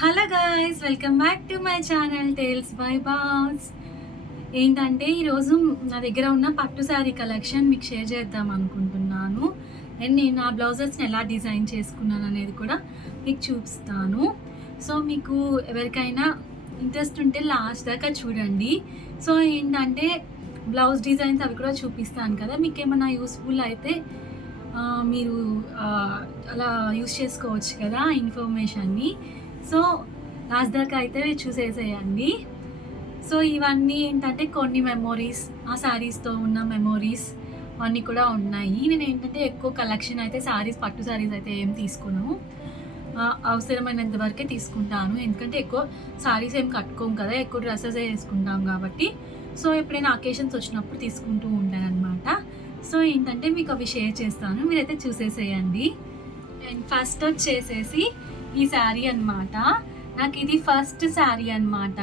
Hello guys, welcome back to my channel Tales by Boss. ఏంటంటే ఈరోజు నా దగ్గర ఉన్న పట్టు శారీ కలెక్షన్ మీకు షేర్ చేద్దాం అనుకుంటున్నాను. అండ్ నేను ఆ బ్లౌజెస్ని ఎలా డిజైన్ చేసుకున్నాను అనేది కూడా మీకు చూపిస్తాను. సో మీకు ఎవరికైనా ఇంట్రెస్ట్ ఉంటే లాస్ట్ దాకా చూడండి. సో ఏంటంటే బ్లౌజ్ డిజైన్స్ అవి కూడా చూపిస్తాను కదా, మీకు ఏమైనా యూస్ఫుల్ అయితే మీరు అలా యూస్ చేసుకోవచ్చు కదా ఇన్ఫర్మేషన్ని. సో లాస్ట్ దాకా అయితే చూసేసేయండి. సో ఇవన్నీ ఏంటంటే కొన్ని మెమోరీస్, ఆ శారీస్తో ఉన్న మెమోరీస్ అన్నీ కూడా ఉన్నాయి. నేను ఏంటంటే ఎక్కువ కలెక్షన్ అయితే శారీస్, పట్టు శారీస్ అయితే ఏం తీసుకున్నాను, అవసరమైనంత వరకే తీసుకుంటాను. ఎందుకంటే ఎక్కువ శారీస్ ఏం కట్టుకోం కదా, ఎక్కువ డ్రెస్సెస్ వేసుకుంటాం కాబట్టి. సో ఎప్పుడైనా అకేషన్స్ వచ్చినప్పుడు తీసుకుంటూ ఉంటాను అనమాట. సో ఏంటంటే మీకు అవి షేర్ చేస్తాను, మీరైతే చూసేసేయండి. అండ్ ఫస్ట్ వచ్చేసేసి ఈ శారీ అనమాట. నాకు ఇది ఫస్ట్ శారీ అనమాట.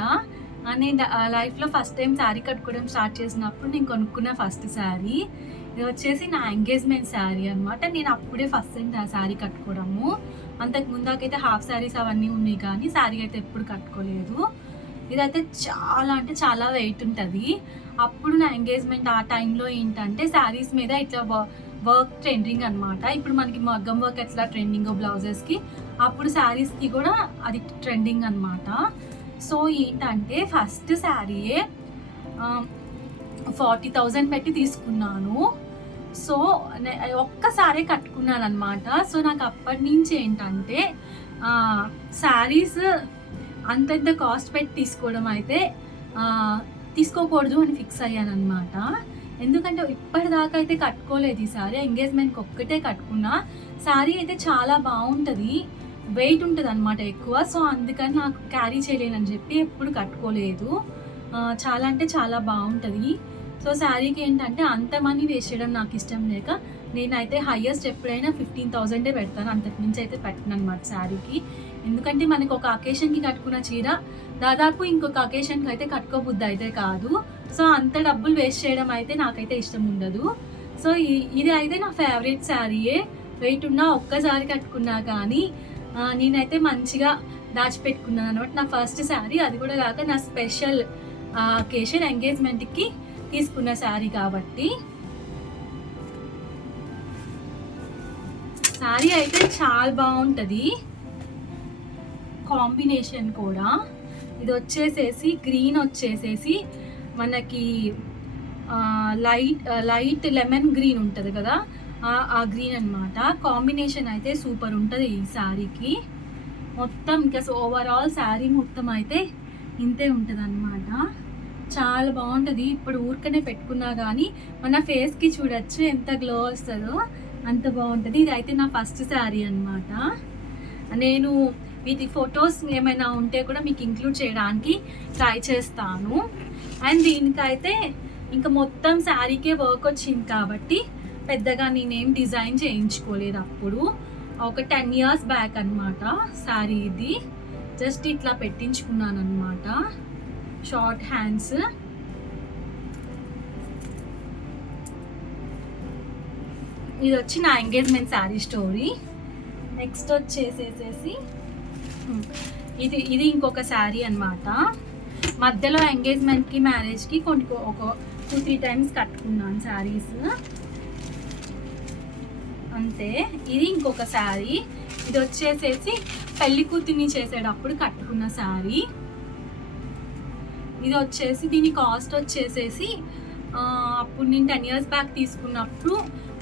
నేను లైఫ్లో ఫస్ట్ టైం శారీ కట్టుకోవడం స్టార్ట్ చేసినప్పుడు నేను కొనుక్కున్న ఫస్ట్ శారీ. ఇది వచ్చేసి నా ఎంగేజ్మెంట్ శారీ అనమాట. నేను అప్పుడే ఫస్ట్ టైం శారీ కట్టుకోవడము. అంతకు ముందాకైతే హాఫ్ శారీస్ అవన్నీ ఉన్నాయి, కానీ శారీ అయితే ఎప్పుడు కట్టుకోలేదు. ఇదైతే చాలా అంటే చాలా వెయిట్ ఉంటుంది. అప్పుడు నా ఎంగేజ్మెంట్ ఆ టైంలో ఏంటంటే శారీస్ మీద ఇట్లా వర్క్ ట్రెండింగ్ అనమాట. ఇప్పుడు మనకి మగ్గం వర్క్ ఎట్లా ట్రెండింగ్ బ్లౌజెస్కి, అప్పుడు శారీస్కి కూడా అది ట్రెండింగ్ అనమాట. సో ఏంటంటే ఫస్ట్ శారీయే 40,000 పెట్టి తీసుకున్నాను. సో ఒక్కసారే కట్టుకున్నాను అనమాట. సో నాకు అప్పటి నుంచి ఏంటంటే శారీస్ అంతంత కాస్ట్ పెట్టి తీసుకోవడం అయితే తీసుకోకూడదు అని ఫిక్స్ అయ్యాను అనమాట. ఎందుకంటే ఇప్పటిదాకా అయితే కట్టుకోలేదు ఈ శారీ. ఎంగేజ్మెంట్కి ఒక్కటే కట్టుకున్నా. శారీ అయితే చాలా బాగుంటుంది, వెయిట్ ఉంటుంది అనమాట ఎక్కువ. సో అందుకని నాకు క్యారీ చేయలేనని చెప్పి ఎప్పుడు కట్టుకోలేదు. చాలా అంటే చాలా బాగుంటుంది. సో శారీకి ఏంటంటే అంత మనీ వేస్ట్ చేయడం నాకు ఇష్టం లేక నేనైతే హైయెస్ట్ ఎప్పుడైనా 15,000 పెడతాను, అంతకు మించి అయితే పెట్టను అనమాట శారీకి. ఎందుకంటే మనకు ఒక అకేషన్కి కట్టుకున్న చీర దాదాపు ఇంకొక అకేషన్కి అయితే కట్టుకోబుద్ది అయితే కాదు. సో అంత డబ్బులు వేస్ట్ చేయడం అయితే నాకైతే ఇష్టం ఉండదు. సో ఇది అయితే నా ఫేవరెట్ శారీయే. వెయిట్ ఉన్నా ఒక్కసారి కట్టుకున్నా కానీ నేనైతే మంచిగా దాచిపెట్టుకున్నాను అనమాట. నా ఫస్ట్ శారీ, అది కూడా కాక నా స్పెషల్ అకేషన్ ఎంగేజ్మెంట్కి తీసుకున్న శారీ కాబట్టి. శారీ అయితే చాలా బాగుంటుంది, కాంబినేషన్ కూడా. ఇది వచ్చేసేసి గ్రీన్ వచ్చేసేసి మనకి లైట్ లెమన్ గ్రీన్ ఉంటుంది కదా, ఆ గ్రీన్ అనమాట. కాంబినేషన్ అయితే సూపర్ ఉంటుంది ఈ శారీకి. మొత్తం ఇంకా ఓవరాల్ శారీ మొత్తం అయితే ఇంతే ఉంటుంది అనమాట. చాలా బాగుంటుంది. ఇప్పుడు ఊరికనే పెట్టుకున్నా కానీ మన ఫేస్కి చూడొచ్చు ఎంత గ్లో వస్తుందో, అంత బాగుంటుంది. ఇది అయితే నా ఫస్ట్ శారీ అనమాట. నేను వీటి ఫొటోస్ ఏమైనా ఉంటే కూడా మీకు ఇంక్లూడ్ చేయడానికి ట్రై చేస్తాను. అండ్ దీనికైతే ఇంకా మొత్తం శారీకే వర్క్ వచ్చింది కాబట్టి పెద్దగా నేనేం డిజైన్ చేయించుకోలేదు. అప్పుడు ఒక 10 years బ్యాక్ అనమాట శారీ ఇది. జస్ట్ ఇట్లా పెట్టించుకున్నాను అనమాట, షార్ట్ హ్యాండ్స్. ఇది వచ్చి నా ఎంగేజ్మెంట్ శారీ స్టోరీ. నెక్స్ట్ వచ్చేసేసి ఇది ఇంకొక శారీ అనమాట. మధ్యలో ఎంగేజ్మెంట్కి మ్యారేజ్కి ఒక 2-3 times కట్టుకున్నాను శారీస్ అంతే. ఇది ఇంకొక శారీ. ఇది వచ్చేసేసి పెళ్లి కూతుర్ని చేసేటప్పుడు కట్టుకున్న శారీ. ఇది వచ్చేసి దీని కాస్ట్ వచ్చేసేసి అప్పుడు నేను 10 years బ్యాక్ తీసుకున్నప్పుడు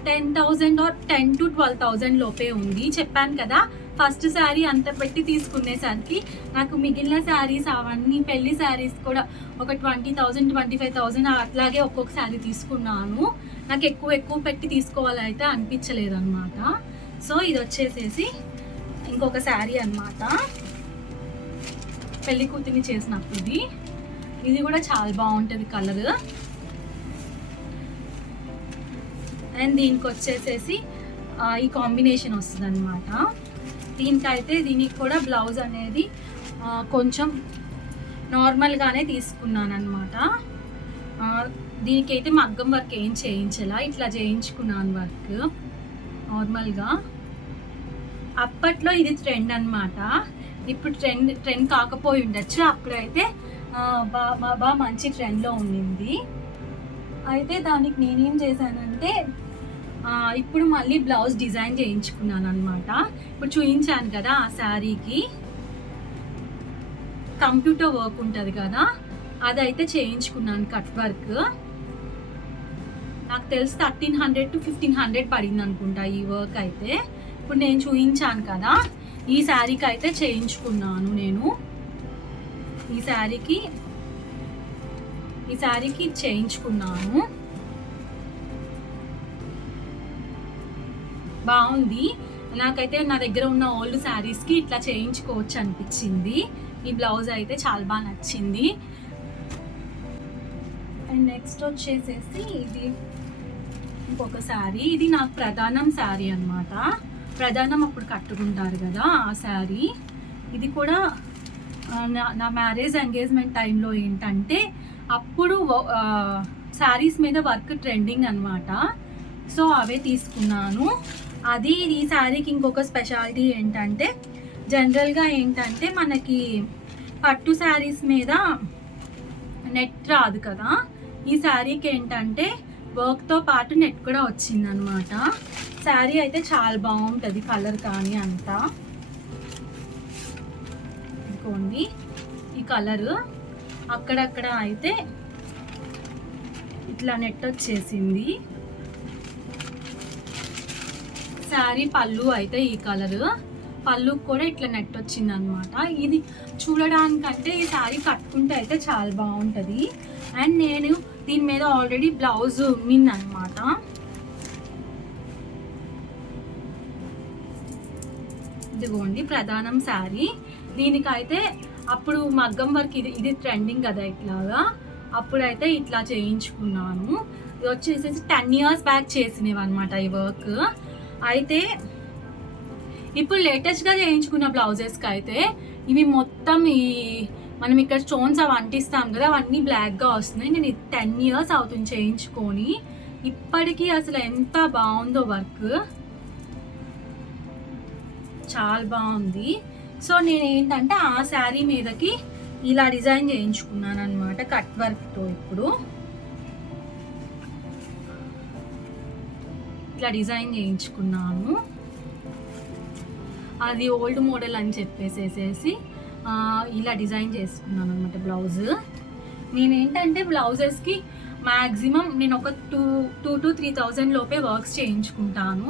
10,000 or 10 to 12,000 లోపే ఉంది. చెప్పాను కదా, ఫస్ట్ శారీ అంత పెట్టి తీసుకునేసరికి నాకు మిగిలిన శారీస్ అవన్నీ పెళ్లి శారీస్ కూడా ఒక 20,000 25,000 అట్లాగే ఒక్కొక్క శారీ తీసుకున్నాను. నాకు ఎక్కువ పెట్టి తీసుకోవాలైతే అనిపించలేదు అనమాట. సో ఇది వచ్చేసేసి ఇంకొక శారీ అనమాట, పెళ్లి కూతుర్ని చేసినప్పుడు. ఇది కూడా చాలా బాగుంటుంది కలర్. అండ్ దీనికి వచ్చేసేసి ఈ కాంబినేషన్ వస్తుంది అనమాట. దీనికి కూడా బ్లౌజ్ అనేది కొంచెం నార్మల్గానే తీసుకున్నాను అనమాట. దీనికైతే మగ్గం వర్క్ ఏం చేయించలా, ఇట్లా చేయించుకున్నాను వర్క్ నార్మల్గా. అప్పట్లో ఇది ట్రెండ్ అనమాట. ఇప్పుడు ట్రెండ్ కాకపోయి ఉండొచ్చు, అప్పుడైతే బాగా మంచి ట్రెండ్లో ఉండింది. అయితే దానికి నేనేం చేశానంటే ఇప్పుడు మళ్ళీ బ్లౌజ్ డిజైన్ చేయించుకున్నాను అనమాట. ఇప్పుడు చూపించాను కదా ఆ శారీకి కంప్యూటర్ వర్క్ ఉంటుంది కదా, అదైతే చేయించుకున్నాను కట్ వర్క్. నాకు తెలిసి 1300 to 1500 పడింది అనుకుంటా ఈ వర్క్ అయితే. ఇప్పుడు నేను చూపించాను కదా ఈ శారీకి అయితే చేయించుకున్నాను నేను. ఈ శారీకి చేయించుకున్నాను. బాగుంది. నాకైతే నా దగ్గర ఉన్న ఓల్డ్ శారీస్కి ఇట్లా చేయించుకోవచ్చు అనిపించింది. ఈ బ్లౌజ్ అయితే చాలా బాగా నచ్చింది. అండ్ నెక్స్ట్ వచ్చేసేసి ఇది ఇంకొక శారీ. ఇది నాకు ప్రధానం శారీ అనమాట. ప్రధానం అప్పుడు కట్టుకుంటారు కదా ఆ శారీ. ఇది కూడా నా మ్యారేజ్ ఎంగేజ్మెంట్ టైంలో ఏంటంటే అప్పుడు శారీస్ మీద వర్క్ ట్రెండింగ్ అనమాట. సో అవే తీసుకున్నాను. అది ఈ శారీకి ఇంకొక స్పెషాలిటీ ఏంటంటే జనరల్గా ఏంటంటే మనకి పట్టు శారీస్ మీద నెట్ రాదు కదా, ఈ శారీకి ఏంటంటే వర్క్తో పాటు నెట్ కూడా వచ్చిందనమాట. శారీ అయితే చాలా బాగుంటుంది, కలర్ కానీ అంతా. ఇదిగోండి ఈ కలరు. అక్కడక్కడ అయితే ఇట్లా నెట్ వచ్చేసింది. శారీ పళ్ళు అయితే ఈ కలరు, పళ్ళు కూడా ఇట్లా నెట్ వచ్చింది అనమాట. ఇది చూడడానికంటే ఈ శారీ కట్టుకుంటే అయితే చాలా బాగుంటుంది. అండ్ నేను దీని మీద ఆల్రెడీ బ్లౌజ్ ఉన్నిందనమాట. ఇదిగోండి ప్రధానం శారీ. దీనికైతే అప్పుడు మగ్గం వర్క్ ఇది ట్రెండింగ్ కదా ఇట్లాగా, అప్పుడైతే ఇట్లా చేయించుకున్నాను. ఇది వచ్చేసేసి 10 years బ్యాక్ చేసినవి అనమాట ఈ వర్క్. అయితే ఇప్పుడు లేటెస్ట్గా చేయించుకున్న బ్లౌజెస్కి అయితే ఇవి మొత్తం మనం ఇక్కడ స్టోన్స్ అవి అంటిస్తాం కదా, అవన్నీ బ్లాక్గా వస్తున్నాయి. నేను 10 years అవుతుంది చేయించుకొని. ఇప్పటికీ అసలు ఎంత బాగుందో వర్క్, చాలా బాగుంది. సో నేను ఏంటంటే ఆ శారీ మీదకి ఇలా డిజైన్ చేయించుకున్నాను అనమాట కట్ వర్క్తో. ఇప్పుడు ఇట్లా డిజైన్ చేయించుకున్నాను. అది ఓల్డ్ మోడల్ అని చెప్పేసేసి ఇలా డిజైన్ చేసుకున్నాను అనమాట బ్లౌజ్. నేనేంటంటే బ్లౌజెస్కి మ్యాక్సిమం నేను ఒక 2,000 to 3,000 లోపే వర్క్స్ చేయించుకుంటాను.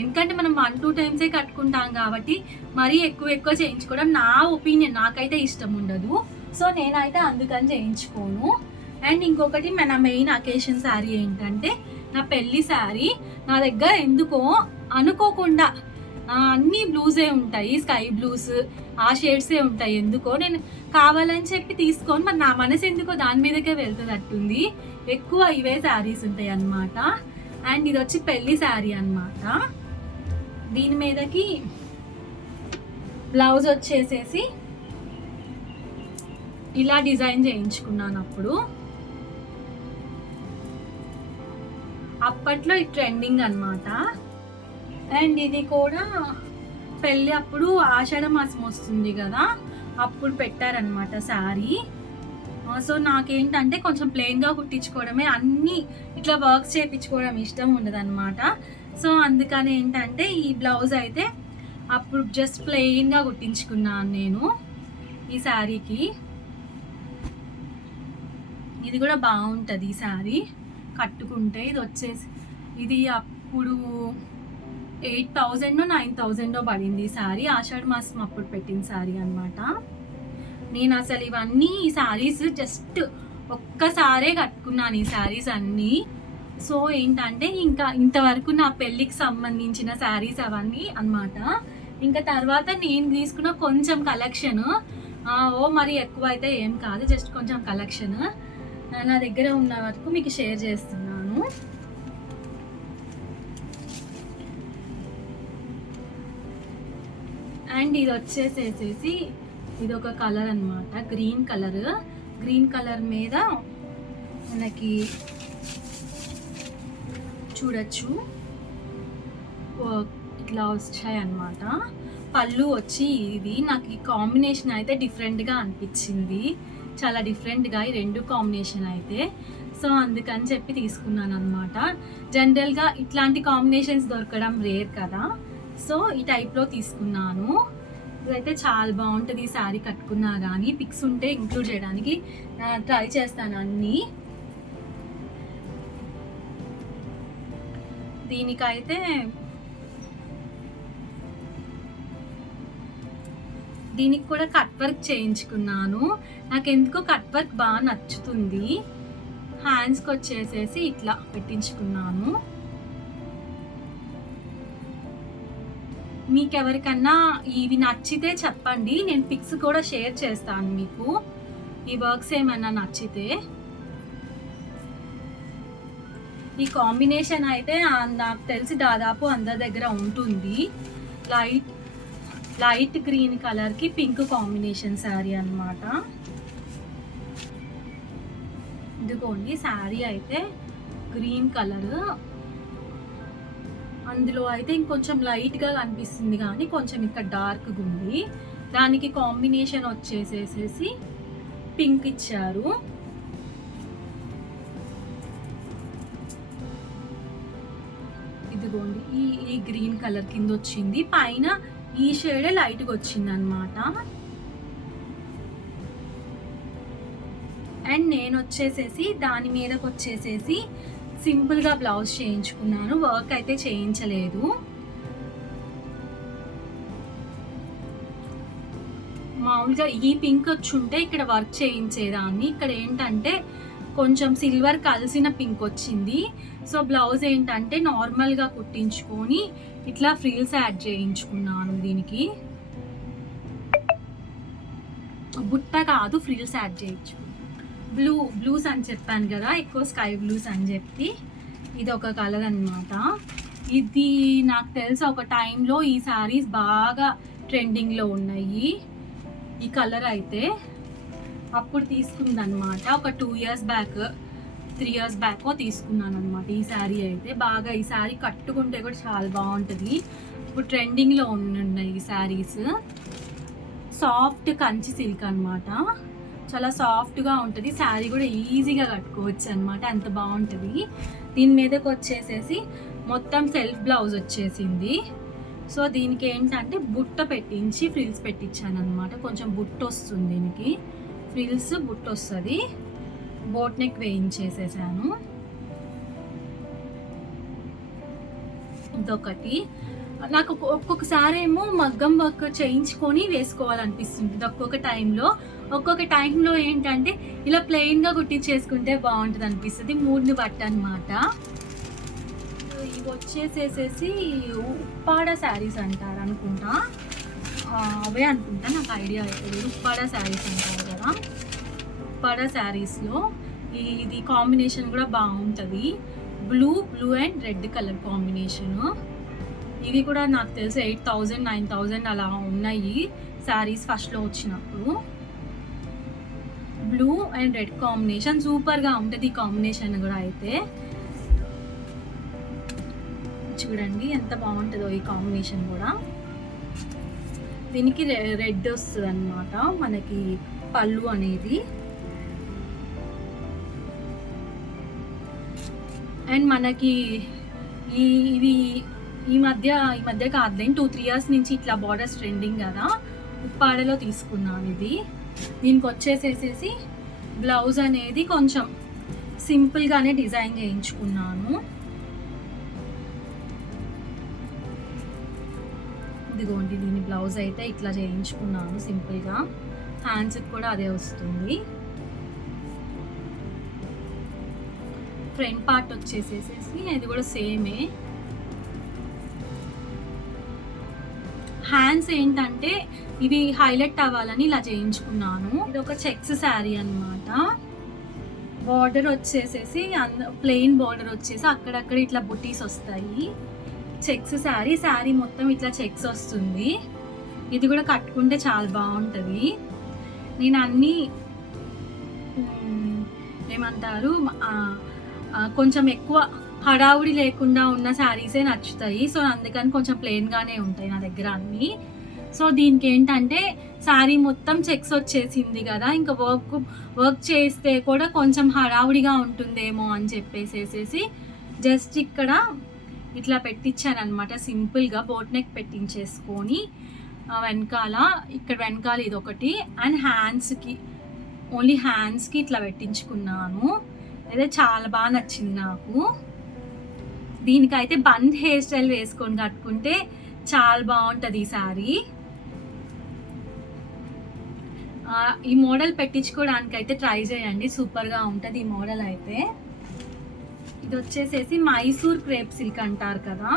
ఎందుకంటే మనం 1-2 times కట్టుకుంటాం కాబట్టి మరీ ఎక్కువ చేయించుకోవడం నా ఒపీనియన్, నాకైతే ఇష్టం ఉండదు. సో నేనైతే అందుకని చేయించుకోను. అండ్ ఇంకొకటి మన మెయిన్ అకేషన్ శారీ ఏంటంటే నా పెళ్లి శారీ. నా దగ్గర ఎందుకో అనుకోకుండా అన్నీ బ్లూసే ఉంటాయి, స్కై బ్లూస్ ఆ షేడ్సే ఉంటాయి. ఎందుకో నేను కావాలని చెప్పి తీసుకొని మరి నా మనసు ఎందుకో దాని మీదకే వెళ్తున్నట్టుంది. ఎక్కువ ఇవే శారీస్ ఉంటాయి అన్నమాట. అండ్ ఇది వచ్చి పెళ్లి శారీ అన్నమాట. దీని మీదకి బ్లౌజ్ వచ్చేసేసి ఇలా డిజైన్ చేయించుకున్నాను అప్పుడు. అప్పట్లో ఇది ట్రెండింగ్ అన్నమాట. అండ్ ఇది కూడా పెళ్ళి అప్పుడు ఆషాఢ మాసం వస్తుంది కదా, అప్పుడు పెట్టారనమాట శారీ. సో నాకేంటంటే కొంచెం ప్లెయిన్గా కుట్టించుకోవడమే, అన్నీ ఇట్లా వర్క్స్ చేయించుకోవడం ఇష్టం ఉండదు అనమాట. సో అందుకని ఏంటంటే ఈ బ్లౌజ్ అయితే అప్పుడు జస్ట్ ప్లెయిన్గా కుట్టించుకున్నాను నేను ఈ శారీకి. ఇది కూడా బాగుంటుంది ఈ శారీ కట్టుకుంటే. ఇది వచ్చేసి ఇది అప్పుడు 8,000 9,000 పడింది ఈ శారీ. ఆషాఢ మాసం అప్పుడు పెట్టిన శారీ అనమాట. నేను అసలు ఇవన్నీ ఈ శారీస్ జస్ట్ ఒక్కసారే కట్టుకున్నాను ఈ శారీస్ అన్నీ. సో ఏంటంటే ఇంకా ఇంతవరకు నా పెళ్ళికి సంబంధించిన శారీస్ అవన్నీ అనమాట. ఇంకా తర్వాత నేను తీసుకున్న కొంచెం కలెక్షన్, మరి ఎక్కువ అయితే ఏం కాదు, జస్ట్ కొంచెం కలెక్షన్ నా దగ్గర ఉన్న వరకు మీకు షేర్ చేస్తున్నాను. అండ్ ఇది వచ్చేసేసి ఇది ఒక కలర్ అనమాట, గ్రీన్ కలర్ మీద మనకి చూడొచ్చు ఇట్లా వచ్చాయి అన్నమాట. పళ్ళు వచ్చి ఇది నాకు ఈ కాంబినేషన్ అయితే డిఫరెంట్గా అనిపించింది, చాలా డిఫరెంట్గా ఈ రెండు కాంబినేషన్ అయితే. సో అందుకని చెప్పి తీసుకున్నాను అనమాట. జనరల్గా ఇట్లాంటి కాంబినేషన్స్ దొరకడం రేర్ కదా, సో ఈ టైప్లో తీసుకున్నాను. ఇదైతే చాలా బాగుంటుంది ఈ శారీ కట్టుకున్నా కానీ. పిక్స్ ఉంటే ఇంక్లూడ్ చేయడానికి ట్రై చేస్తాను అన్నీ. దీనికి కూడా కట్ వర్క్ చేయించుకున్నాను. నాకు ఎందుకో కట్ వర్క్ బాగా నచ్చుతుంది. హ్యాండ్స్కి వచ్చేసేసి ఇట్లా పెట్టించుకున్నాను. మీకు ఎవరికన్నా ఇవి నచ్చితే చెప్పండి, నేను పిక్స్ కూడా షేర్ చేస్తాను మీకు, ఈ వర్క్స్ ఏమన్నా నచ్చితే. ఈ కాంబినేషన్ అయితే నాకు తెలిసి దాదాపు అందరి దగ్గర ఉంటుంది. లైట్ గ్రీన్ కలర్కి పింక్ కాంబినేషన్ శారీ అన్నమాట. ఇదిగోండి శారీ అయితే గ్రీన్ కలర్, అందులో అయితే ఇంకొంచెం లైట్గా కనిపిస్తుంది కానీ కొంచెం ఇక్కడ డార్క్గా ఉంది. దానికి కాంబినేషన్ వచ్చేసేసి పింక్ ఇచ్చారు. ఇదిగోండి ఈ గ్రీన్ కలర్ కింద వచ్చింది, పైన ఈ షేడే లైట్గా వచ్చింది అనమాట. అండ్ నేను వచ్చేసేసి దాని మీదకి వచ్చేసేసి సింపుల్గా బ్లౌజ్ చేయించుకున్నాను, వర్క్ అయితే చేయించలేదు. మామూలుగా ఈ పింక్ వచ్చుంటే ఇక్కడ వర్క్ చేయించేదాన్ని. ఇక్కడ ఏంటంటే కొంచెం సిల్వర్ కలిసిన పింక్ వచ్చింది. సో బ్లౌజ్ ఏంటంటే నార్మల్గా కుట్టించుకొని ఇట్లా ఫ్రిల్స్ యాడ్ చేయించుకున్నాను. దీనికి బుట్ట కాదు, ఫ్రిల్స్ యాడ్ చేయించు. బ్లూస్ అని చెప్పాను కదా, ఎక్కువ స్కై బ్లూస్ అని చెప్పి ఇది ఒక కలర్ అనమాట. ఇది నాకు తెలిసి ఒక టైంలో ఈ శారీస్ బాగా ట్రెండింగ్లో ఉన్నాయి. ఈ కలర్ అయితే అప్పుడు తీసుకుందనమాట, ఒక 2 years బ్యాక్ 3 years బ్యాక్ తీసుకున్నాను అనమాట. ఈ శారీ అయితే బాగా, ఈ శారీ కట్టుకుంటే కూడా చాలా బాగుంటుంది. ఇప్పుడు ట్రెండింగ్లో ఉన్నాయి ఈ శారీస్. సాఫ్ట్ కంచి సిల్క్ అనమాట, చాలా సాఫ్ట్గా ఉంటుంది. శారీ కూడా ఈజీగా కట్టుకోవచ్చు అనమాట, అంత బాగుంటుంది. దీని మీదకి వచ్చేసేసి మొత్తం సెల్ఫ్ బ్లౌజ్ వచ్చేసింది. సో దీనికి ఏంటంటే బుట్ట పెట్టించి ఫ్రిల్స్ పెట్టించాను అనమాట. కొంచెం బుట్ట వస్తుంది దీనికి, ఫ్రిల్స్ బుట్ట వస్తుంది. బోట్ నెక్ వేయించేసేసాను. ఇదొకటి. నాకు ఒక్కొక్కసారి ఏమో మగ్గం వర్క్ చేయించుకొని వేసుకోవాలనిపిస్తుంది ఒక్కొక్క టైంలో ఏంటంటే ఇలా ప్లెయిన్గా కుట్టించేసుకుంటే బాగుంటుంది అనిపిస్తుంది, మూడ్ని బట్టి అనమాట. ఇవి వచ్చేసేసి ఉప్పాడ శారీస్ అంటారు అనుకుంటా, అవే అనుకుంటా, నాకు ఐడియా అవుతుంది. ఉప్పాడ శారీస్ అంటారు కదా, ఉప్పాడ శారీస్లో ఇది కాంబినేషన్ కూడా బాగుంటుంది. Blue and red colour combination. ఇవి కూడా నాకు తెలిసి 8,000 9,000 అలా ఉన్నాయి శారీస్ ఫస్ట్లో వచ్చినప్పుడు. బ్లూ అండ్ రెడ్ కాంబినేషన్ సూపర్గా ఉంటుంది. ఈ కాంబినేషన్ కూడా అయితే చూడండి ఎంత బాగుంటుందో ఈ కాంబినేషన్ కూడా. దీనికి రెడ్ వస్తుంది అనమాట మనకి పళ్ళు అనేది. అండ్ మనకి ఇవి ఈ మధ్య కాదులేం 2-3 years నుంచి ఇట్లా బార్డర్స్ ట్రెండింగ్ కదా, ఉప్పాడలో తీసుకున్నాను ఇది. దీనికి వచ్చేసేసి బ్లౌజ్ అనేది కొంచెం సింపుల్గానే డిజైన్ చేయించుకున్నాను. ఇదిగోండి దీని బ్లౌజ్ అయితే ఇట్లా చేయించుకున్నాను సింపుల్గా. హ్యాండ్స్కి కూడా అదే వస్తుంది. ఫ్రంట్ పార్ట్ వచ్చేసేసి ఇది కూడా సేమే. హ్యాండ్స్ ఏంటంటే ఇవి హైలైట్ అవ్వాలని ఇలా చేయించుకున్నాను. ఇది ఒక చెక్స్ శారీ అనమాట. బార్డర్ వచ్చేసేసి ప్లెయిన్ బార్డర్ వచ్చేసి అక్కడక్కడ ఇట్లా బుటీస్ వస్తాయి. చెక్స్ శారీ మొత్తం ఇట్లా చెక్స్ వస్తుంది. ఇది కూడా కట్టుకుంటే చాలా బాగుంటుంది. నేను అన్నీ ఏమంటారు కొంచెం ఎక్కువ హడావుడి లేకుండా ఉన్న శారీసే నచ్చుతాయి. సో అందుకని కొంచెం ప్లెయిన్గానే ఉంటాయి నా దగ్గర అన్నీ. సో దీనికి ఏంటంటే శారీ మొత్తం చెక్స్ వచ్చేసింది కదా, ఇంకా వర్క్ చేస్తే కూడా కొంచెం హడావుడిగా ఉంటుందేమో అని చెప్పేసేసి జస్ట్ ఇక్కడ ఇట్లా పెట్టించాను అనమాట. సింపుల్గా బోట్ నెక్ పెట్టించేసుకొని వెనకాల ఇది ఒకటి అండ్ హ్యాండ్స్కి ఓన్లీ హ్యాండ్స్కి ఇట్లా పెట్టించుకున్నాను. అదే చాలా బాగా నచ్చింది నాకు. దీనికైతే బన్ హెయిర్ స్టైల్ వేసుకొని కట్టుకుంటే చాలా బాగుంటుంది ఈ శారీ. ఈ మోడల్ పెట్టించుకోవడానికి అయితే ట్రై చేయండి, సూపర్గా ఉంటుంది ఈ మోడల్ అయితే. ఇది వచ్చేసేసి మైసూర్ క్రేప్ సిల్క్ అంటారు కదా,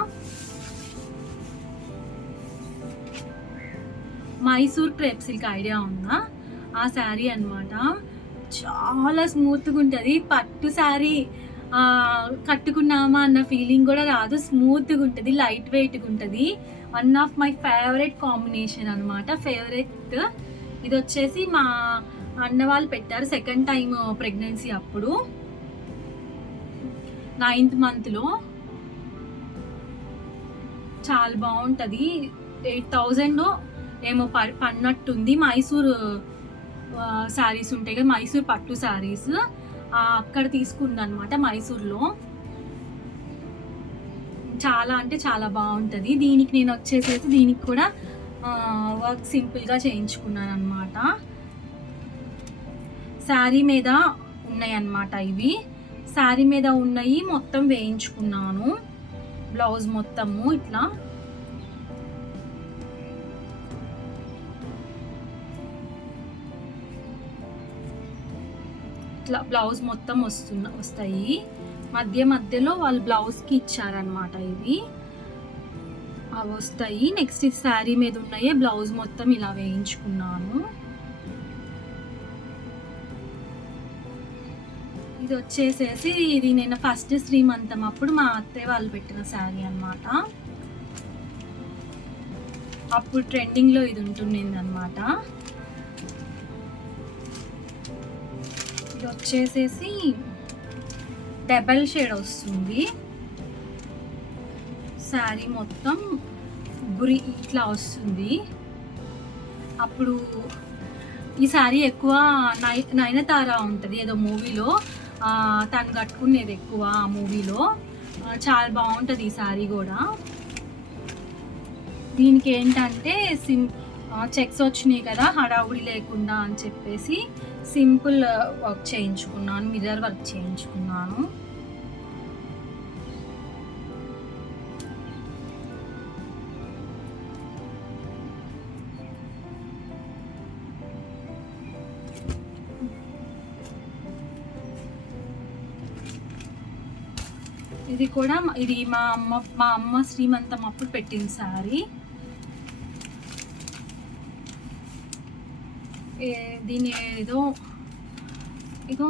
మైసూర్ క్రేప్ సిల్క్ ఐడియా ఉందా? ఆ శారీ అనమాట. చాలా స్మూత్గా ఉంటుంది. పట్టు శారీ కట్టుకున్నామా అన్న ఫీలింగ్ కూడా రాదు, స్మూత్గా ఉంటుంది, లైట్ వెయిట్గా ఉంటుంది. One of my favourite combination అనమాట, ఫేవరెట్. ఇది వచ్చేసి మా అన్న వాళ్ళు పెట్టారు సెకండ్ టైం ప్రెగ్నెన్సీ అప్పుడు, 9th monthలో. చాలా బాగుంటుంది. 8,000 ఏమో పన్నట్టుంది. మైసూర్ శారీస్ ఉంటాయి కదా, మైసూర్ పట్టు శారీస్ అక్కడ తీసుకుందనమాట మైసూర్లో. చాలా అంటే చాలా బాగుంటుంది. దీనికి నేను వచ్చేసేసి దీనికి కూడా వర్క్ సింపుల్గా చేయించుకున్నాను అనమాట. శారీ మీద ఉన్నాయి అన్నమాట ఇవి. శారీ మీద ఉన్నాయి మొత్తం వేయించుకున్నాను. బ్లౌజ్ మొత్తము ఇట్లా బ్లౌజ్ మొత్తం వస్తాయి. మధ్యలో వాళ్ళు బ్లౌజ్కి ఇచ్చారనమాట ఇవి, అవి వస్తాయి. నెక్స్ట్ ఇది శారీ మీద ఉన్నాయి, బ్లౌజ్ మొత్తం ఇలా వేయించుకున్నాను. ఇది వచ్చేసేసి ఇది నేను ఫస్ట్ శ్రీమంతం అప్పుడు మా అత్తయ్య వాళ్ళు పెట్టిన శారీ అనమాట. అప్పుడు ట్రెండింగ్లో ఇది ఉంటుండింది అనమాట. ఇది వచ్చేసేసి డబల్ షేడ్ వస్తుంది శారీ మొత్తం, గురి ఇట్లా వస్తుంది. అప్పుడు ఈ శారీ ఎక్కువ నయనతార ఉంటుంది ఏదో మూవీలో, తను కట్టుకునేది ఎక్కువ ఆ మూవీలో. చాలా బాగుంటుంది ఈ శారీ కూడా. దీనికి ఏంటంటే చెక్స్ వచ్చినాయి కదా హడావుడి లేకుండా అని చెప్పేసి సింపుల్ వర్క్ చేయించుకున్నాను, మిర్రర్ వర్క్ చేయించుకున్నాను. ఇది కూడా ఇది మా అమ్మ శ్రీమంతం అప్పుడు పెట్టిన శారీ. దీని ఏదో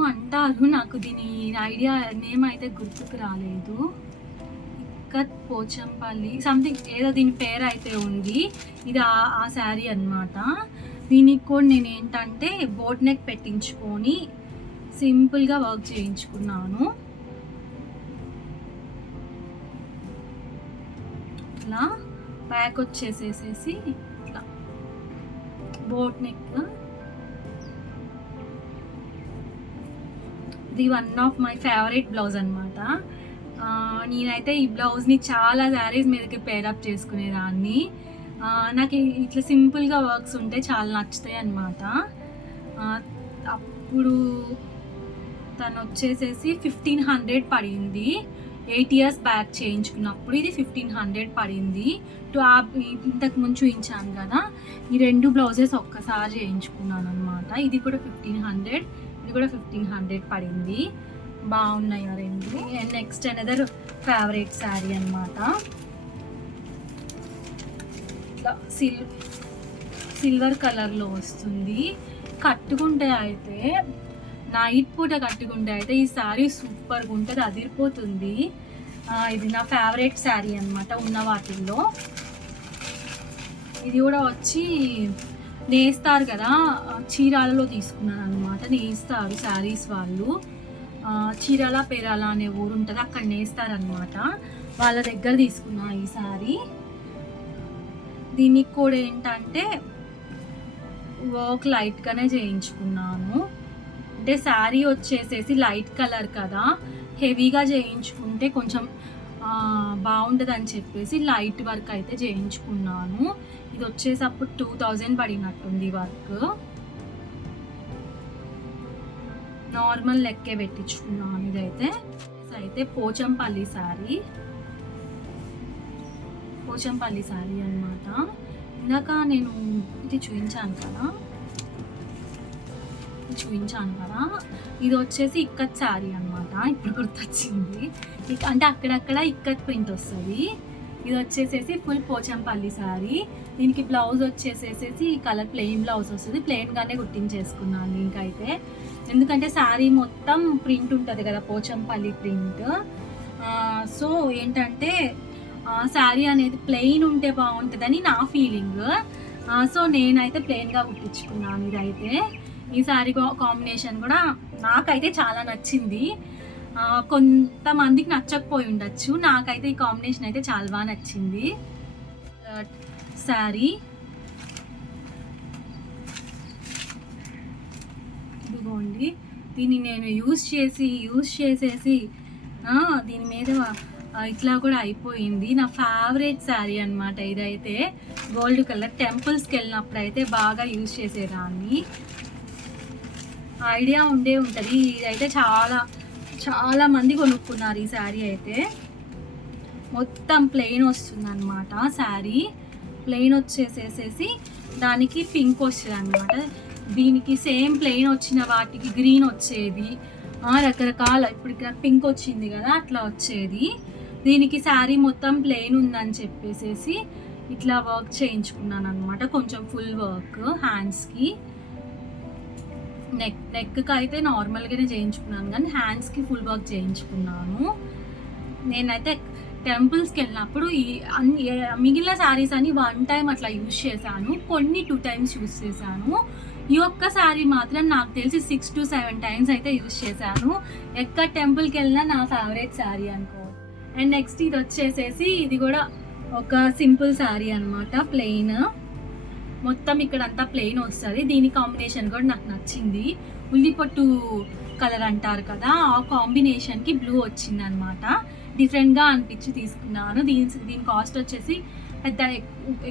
అంటారు, నాకు దీని ఐడియా నేమ్ అయితే గుర్తుకు రాలేదు. ఇక్కత్ పోచంపల్లి సంథింగ్ ఏదో దీని పేరు అయితే ఉంది. ఇది ఆ శారీ అనమాట. దీనికి కూడా నేను ఏంటంటే బోట్ నెక్ పెట్టించుకొని సింపుల్గా వర్క్ చేయించుకున్నాను. ఇట్లా బ్యాక్ వచ్చేసేసి ఇట్లా బోట్ నెక్. ఇది one of my favourite blouse అనమాట. నేనైతే ఈ బ్లౌజ్ని చాలా శారీస్ మీదకి పేరప్ చేసుకునేదాన్ని. నాకు ఇట్లా సింపుల్గా వర్క్స్ ఉంటే చాలా నచ్చుతాయి అన్నమాట. అప్పుడు తను వచ్చేసేసి 1,500 పడింది. 8 years బ్యాక్ చేయించుకున్నప్పుడు ఇది 1,500 పడింది. ఇంతకు ముందు చూపించాను కదా, ఈ 2 బ్లౌజెస్ ఒక్కసారి చేయించుకున్నాను అనమాట. ఇది కూడా 1,500, ఇది కూడా 1,500 పడింది. బాగున్నాయి ఆ రెండు. And next another favourite sari అనమాట. ఇట్లా సిల్వర్ కలర్లో వస్తుంది. కట్టుకుంటే అయితే నైట్ పూట కట్టుకుంటే అయితే ఈ శారీ సూపర్గా ఉంటుంది, అదిరిపోతుంది. ఇది నా ఫేవరెట్ శారీ అనమాట ఉన్న వాటిల్లో. ఇది కూడా వచ్చి నేస్తారు కదా, చీరాలలో తీసుకున్నాను అనమాట. నేస్తారు శారీస్ వాళ్ళు, చీరాల పేరాల అనే ఊరు ఉంటుంది, అక్కడ నేస్తారనమాట. వాళ్ళ దగ్గర తీసుకున్నా ఈ శారీ. దీనికి కూడా ఏంటంటే వర్క్ లైట్గానే చేయించుకున్నాను. అంటే శారీ వచ్చేసేసి లైట్ కలర్ కదా, హెవీగా చేయించుకుంటే కొంచెం బాగుంటుంది అని చెప్పేసి లైట్ వర్క్ అయితే చేయించుకున్నాను. ఇది వచ్చేసి అప్పుడు 2000 పడినట్టుంది వర్క్. నార్మల్ లెక్కే పెట్టించుకున్నాను. ఇదైతే పోచంపల్లి శారీ అనమాట. ఇందాక నేను ఇది చూపించాను కదా, ఇది వచ్చేసి ఇక్కత్ శారీ అనమాట. ఇప్పుడు గుర్తొచ్చింది. అంటే అక్కడక్కడ ఇక్కత్ ప్రింట్ వస్తుంది. ఇది వచ్చేసేసి ఫుల్ పోచంపల్లి శారీ. దీనికి బ్లౌజ్ వచ్చేసేసి కలర్ ప్లెయిన్ బ్లౌజ్ వస్తుంది. ప్లెయిన్గానే కుట్టించేసుకున్నాను దీనికైతే. ఎందుకంటే శారీ మొత్తం ప్రింట్ ఉంటుంది కదా, పోచంపల్లి ప్రింట్. సో ఏంటంటే శారీ అనేది ప్లెయిన్ ఉంటే బాగుంటుందని నా ఫీలింగ్. సో నేనైతే ప్లెయిన్గా కుట్టించుకున్నాను. ఇదైతే ఈ శారీ కాంబినేషన్ కూడా నాకైతే చాలా నచ్చింది. కొంతమందికి నచ్చకపోయి ఉండొచ్చు, నాకైతే ఈ కాంబినేషన్ అయితే చాలా బాగా నచ్చింది. శారీ ఇదిగోండి, దీన్ని నేను యూజ్ చేసేసి దీని మీద ఇట్లా కూడా అయిపోయింది. నా ఫేవరెట్ శారీ అనమాట ఇదైతే. Gold colour. టెంపుల్స్కి వెళ్ళినప్పుడు అయితే బాగా యూజ్ చేసేదాన్ని. ఐడియా ఉంటుంది. ఇదైతే చాలా మంది కొనుక్కున్నారు ఈ శారీ అయితే. మొత్తం ప్లెయిన్ వస్తుంది అనమాట శారీ. ప్లెయిన్ వచ్చేసేసి దానికి పింక్ వస్తుంది అనమాట. దీనికి సేమ్ ప్లెయిన్ వచ్చిన వాటికి గ్రీన్ వచ్చేది, రకరకాల. ఇప్పుడు ఇక్కడ పింక్ వచ్చింది కదా, అట్లా వచ్చేది. దీనికి శారీ మొత్తం ప్లెయిన్ ఉందని చెప్పేసి ఇట్లా వర్క్ చేయించుకున్నాను అనమాట. కొంచెం ఫుల్ వర్క్ హ్యాండ్స్కి. నెక్కి అయితే నార్మల్గానే చేయించుకున్నాను, కానీ హ్యాండ్స్కి ఫుల్ వర్క్ చేయించుకున్నాను. నేనైతే టెంపుల్స్కి వెళ్ళినప్పుడు మిగిలిన శారీస్ అని 1 టైం అట్లా యూజ్ చేశాను, కొన్ని 2 టైమ్స్ యూజ్ చేశాను. ఈ ఒక్క శారీ మాత్రం నాకు తెలిసి 6 to 7 టైమ్స్ అయితే యూజ్ చేశాను. ఎక్కడ టెంపుల్కి వెళ్ళినా నా ఫేవరెట్ శారీ అనుకో. అండ్ నెక్స్ట్ ఇది వచ్చేసేసి ఇది కూడా ఒక సింపుల్ శారీ అనమాట. ప్లెయిన్ మొత్తం ఇక్కడ అంతా ప్లెయిన్ వస్తుంది. దీని కాంబినేషన్ కూడా నాకు నచ్చింది. ఉల్లిపొట్టు కలర్ అంటారు కదా, ఆ కాంబినేషన్కి బ్లూ వచ్చింది అనమాట. డిఫరెంట్గా అనిపించి తీసుకున్నాను. దీని కాస్ట్ వచ్చేసి పెద్ద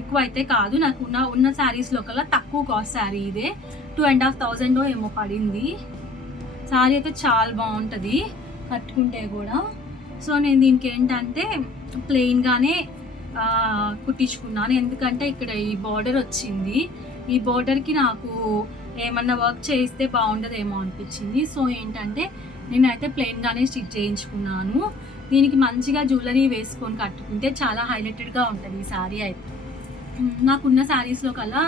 ఎక్కువ అయితే కాదు. నాకు ఉన్న శారీస్లో కల్లా తక్కువ కాస్ట్ శారీ ఇదే. 2500 ఏమో పడింది. శారీ అయితే చాలా బాగుంటుంది కట్టుకుంటే కూడా. సో నేను దీనికి ఏంటంటే ప్లెయిన్గానే కుట్టించుకున్నాను. ఎందుకంటే ఇక్కడ ఈ బార్డర్ వచ్చింది. ఈ బార్డర్కి నాకు ఏమన్నా వర్క్ చేయిస్తే బాగుండదేమో అనిపించింది. సో ఏంటంటే నేనైతే ప్లెయిన్గానే స్టిచ్ చేయించుకున్నాను. దీనికి మంచిగా జ్యువెలరీ వేసుకొని కట్టుకుంటే చాలా హైలైటెడ్గా ఉంటుంది ఈ శారీ అయితే. నాకున్న శారీస్లో కల్లా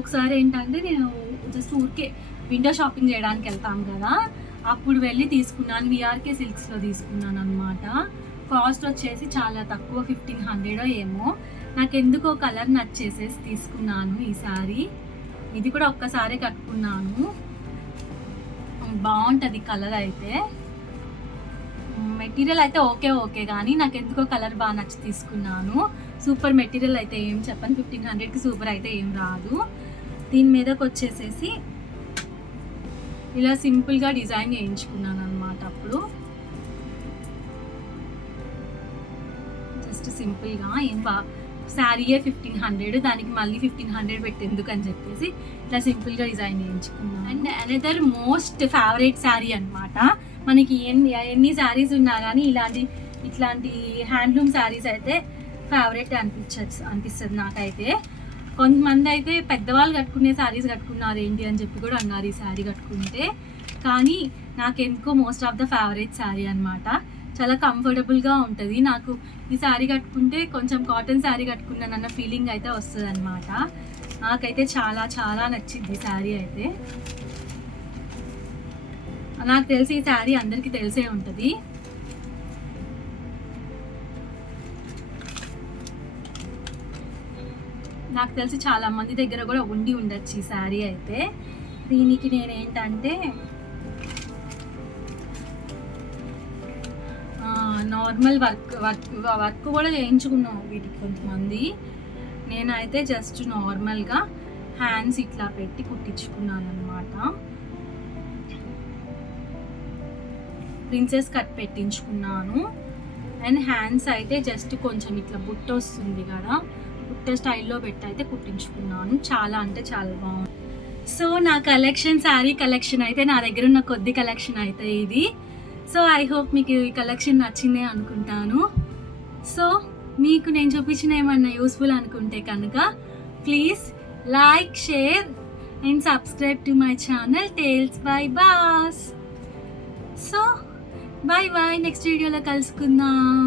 ఒకసారి ఏంటంటే నేను జస్ట్ ఊరికే విండో షాపింగ్ చేయడానికి వెళ్తాం కదా, అప్పుడు వెళ్ళి తీసుకున్నాను. విఆర్కే సిల్క్స్లో తీసుకున్నాను అనమాట. కాస్ట్ వచ్చేసి చాలా తక్కువ, 1500 ఏమో. నాకు ఎందుకో కలర్ నచ్చేసేసి తీసుకున్నాను ఈ శారీ. ఇది కూడా ఒక్కసారి కట్టుకున్నాను, బాగుంటుంది కలర్ అయితే. మెటీరియల్ అయితే ఓకే కానీ నాకు ఎందుకో కలర్ బాగా నచ్చి తీసుకున్నాను. సూపర్ మెటీరియల్ అయితే ఏం చెప్పను, 1500కి సూపర్ అయితే ఏం రాదు. దీని మీదకి వచ్చేసేసి ఇలా సింపుల్గా డిజైన్ చేయించుకున్నాను అనమాట. అప్పుడు జస్ట్ సింపుల్గా శారీయే 1500, దానికి మళ్ళీ 1500 పెట్టేందుకు అని చెప్పేసి ఇట్లా సింపుల్గా డిజైన్ చేయించుకున్నాను. And another most favourite sari అనమాట. మనకి ఎన్ని శారీస్ ఉన్నా కానీ ఇట్లాంటి హ్యాండ్లూమ్ శారీస్ అయితే ఫేవరెట్ అనిపిస్తుంది నాకైతే. కొంతమంది అయితే పెద్దవాళ్ళు కట్టుకునే శారీస్ కట్టుకున్నారు ఏంటి అని చెప్పి కూడా అన్నారు ఈ శారీ కట్టుకుంటే. కానీ నాకెందుకో most of the favourite sari అనమాట. చాలా కంఫర్టబుల్గా ఉంటుంది. నాకు ఈ శారీ కట్టుకుంటే కొంచెం కాటన్ శారీ కట్టుకున్నానన్న ఫీలింగ్ అయితే వస్తుంది అనమాట. నాకైతే చాలా నచ్చింది ఈ శారీ అయితే. నాకు తెలిసి ఈ శారీ అందరికీ తెలిసే ఉంటుంది. నాకు తెలిసి చాలా మంది దగ్గర కూడా ఉండొచ్చు ఈ శారీ అయితే. దీనికి నేనేంటంటే నార్మల్ వర్క్ కూడా చేయించుకున్నాం వీటికి కొంతమంది. నేనైతే జస్ట్ నార్మల్గా హ్యాండ్స్ ఇట్లా పెట్టి కుట్టించుకున్నాను అనమాట. ప్రిన్సెస్ కట్ పెట్టించుకున్నాను. అండ్ హ్యాండ్స్ అయితే జస్ట్ కొంచెం ఇట్లా బుట్ట వస్తుంది కదా, బుట్ట స్టైల్లో పెట్టి అయితే కుట్టించుకున్నాను. చాలా అంటే చాలా బాగుంది. సో నా కలెక్షన్, శారీ కలెక్షన్ అయితే నా దగ్గర ఉన్న కొద్ది కలెక్షన్ అయితే ఇది. సో ఐ హోప్ మీకు ఈ కలెక్షన్ నచ్చిందే అనుకుంటాను. సో మీకు నేను చూపించిన ఏమన్నా యూస్ఫుల్ అనుకుంటే కనుక please like, share and subscribe to my channel Tales by Boss. So bye bye, next వీడియోలో కలుసుకుందాం.